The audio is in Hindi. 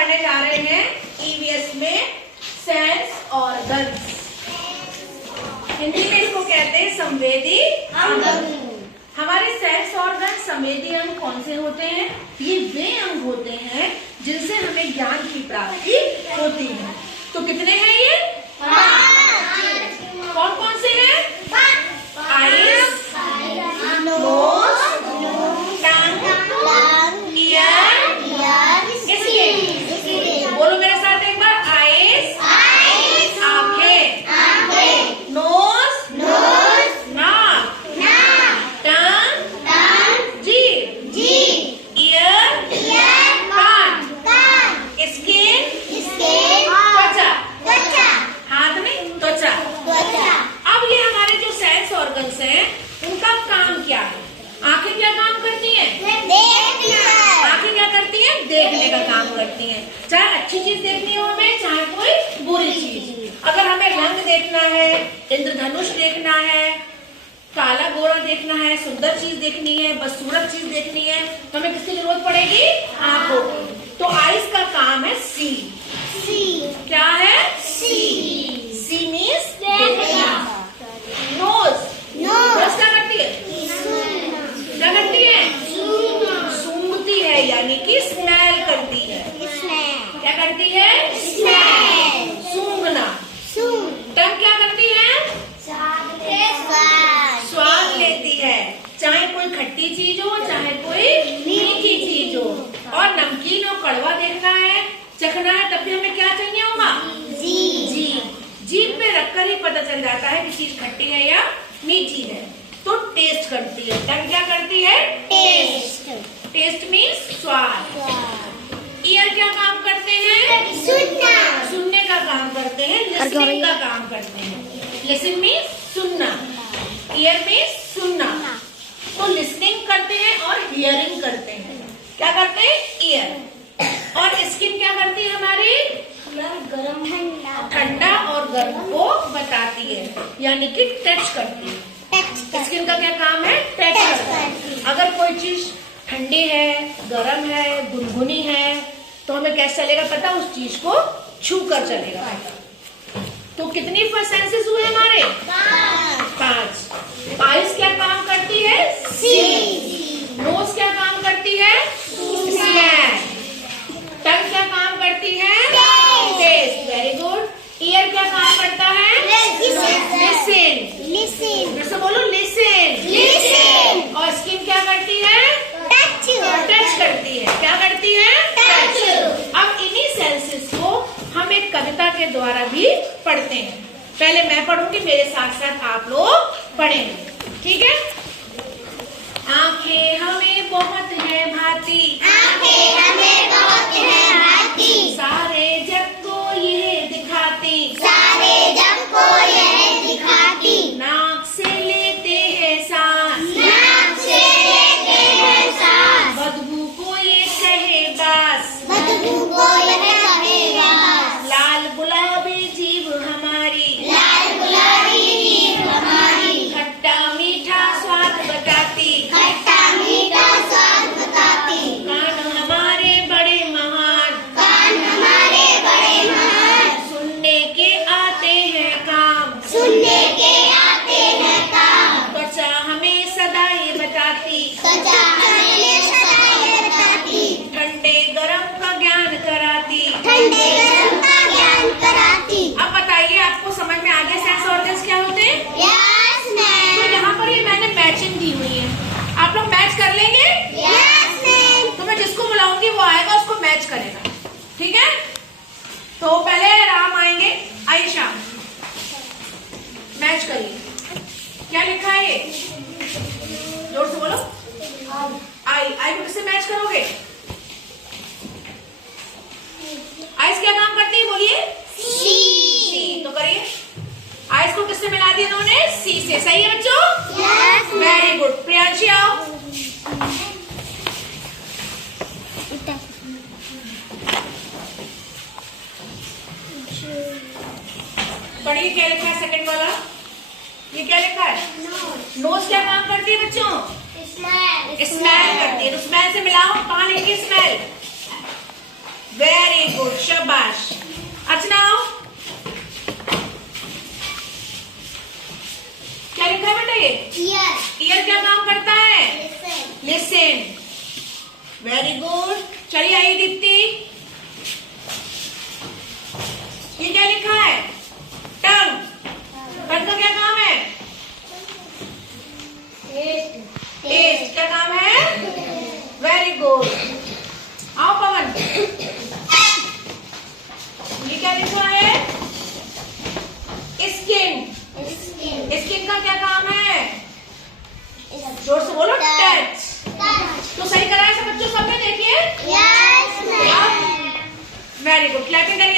पढ़ने जा रहे हैं ईवीएस में सेंस ऑर्गन्स। हिंदी में इसको कहते हैं संवेदी अंग। हमारे सेंस ऑर्गन संवेदी अंग कौन से होते हैं? ये वे अंग होते हैं जिनसे हमें ज्ञान की प्राप्ति होती है। तो कितने हैं ये? 5। कौन कौन से हैं? आईज, नोज, टंग, ईयर, स्किन। बोलो मेरे साथ एक बार। आईज आंखें, नोज नाक, टंग जीभ, ईयर कान, स्किन त्वचा, हाथ में त्वचा। अब ये हमारे जो सेंस ऑर्गन्स हैं उनका काम क्या है? आंखें क्या काम करती हैं? आंखें क्या करती हैं? देखने का काम करती हैं। चाहे अच्छी चीज देखनी हो हमें, चाहे कोई बुरी चीज। अगर हमें रंग देखना है, इंद्रधनुष देखना है, काला गोरा देखना है, सुंदर चीज देखनी है, बदसूरत चीज देखनी है, तो हमें किसकी जरूरत पड़ेगी? आंखों की। तो आईज का काम है सी। क्या है? सी मीन्स देखना। नोज क्या करती है? क्या करती है? सूंघती है, यानी कि स्मेल करती है। क्या करती है? सूंघना। टंग क्या करती है? स्वाद लेती है, चाहे कोई खट्टी चीज हो, चाहे कोई मीठी चीज हो। और नमकीन और कड़वा देखना है, चखना है, तब भी हमें क्या चाहिए होगा? जीभ पे रखकर ही पता चल जाता है कि चीज खट्टी है या मीठी है। तो टेस्ट करती है। टंग क्या करती है? टेस्ट मीन्स स्वाद। ईयर क्या काम करते हैं? सुनने का काम करते हैं, लिसनिंग का काम करते हैं। लिसन मीन्स सुनना, ईयर मीन्स सुनना। तो लिसनिंग करते हैं और हियरिंग करते हैं। क्या करते हैं? ईयर। और स्किन क्या करती है हमारी? ठंडा और गर्म को बताती है, यानी कि टच करती है। स्किन का क्या काम है? टच करता है। अगर कोई चीज ठंडी है, गर्म है, गुनगुनी है, तो हमें कैसे चलेगा पता? उस चीज को छू कर चलेगा पता। तो कितनी फर्स्ट सेंसेस हुए हमारे? 5। आईज क्या काम करती है? नोज क्या काम करती है? स्मेल। टंग क्या काम करती है? टेस्ट। Very good. ईयर क्या काम करता है? लिसन। जैसे बोलो लिसन। और स्किन क्या करती है? टच करती है। क्या करती है? टच। अब इन्हीं सेंसेस को हम एक कविता के द्वारा भी पढ़ते हैं। पहले मैं पढ़ूंगी, मेरे साथ साथ आप लोग पढ़ेंगे, ठीक है? आंखें हमें बहुत है भाती, सारे जग को ये दिखाती, नाक से लेते हैं सांस, बदबू को ये कहे बास, लाल गुलाबी जीभ हमारी, खट्टा मीठा स्वाद बताती, कान हमारे बड़े महान, सुनने के आते हैं काम, त्वचा हमें सदा ये बताती, ठंडे गरम का ज्ञान कराती। अब बताइए, आपको समझ में आ गया सेंस ऑर्गन्स क्या होते हैं? तो यहाँ पर ये मैंने मैचिंग दी हुई है, आप लोग मैच कर लेंगे? तो मैं जिसको बुलाऊंगी वो आएगा, उसको मैच करेगा, ठीक है? तो पहले राम आएंगे। आयशा मैच करिए। क्या लिखा है ये? जोर से बोलो। आई को किससे मैच करोगे? आइस क्या काम करती है? बोलिए। सी। तो करिए। आइस को किससे मिला दिया इन्होंने? सी से। सही है बच्चों? Very good. प्रियांशी आओ। पढ़िए क्या लिखा है सेकंड वाला। ये क्या लिखा है? नोज क्या काम करती है बच्चों? स्मेल करती है। तो स्मेल से मिलाओ। कहाँ लिखी स्मेल? वेरी गुड, शाबाश। अर्चना क्या लिखा है बेटा? ये ईयर क्या काम करता है? लिसन। Very good. चलिए आइए दीप्ति, ये क्या लिखा है? टंग। टंग का क्या काम है? टेस्ट। क्या काम है? Very good. आओ पवन, ये क्या लिखा है? स्किन। स्किन का क्या काम है? जोर से बोलो। टच। तो सही कराया सब बच्चों, सबने देखिए। वेरी गुड, क्लैपिंग करिए।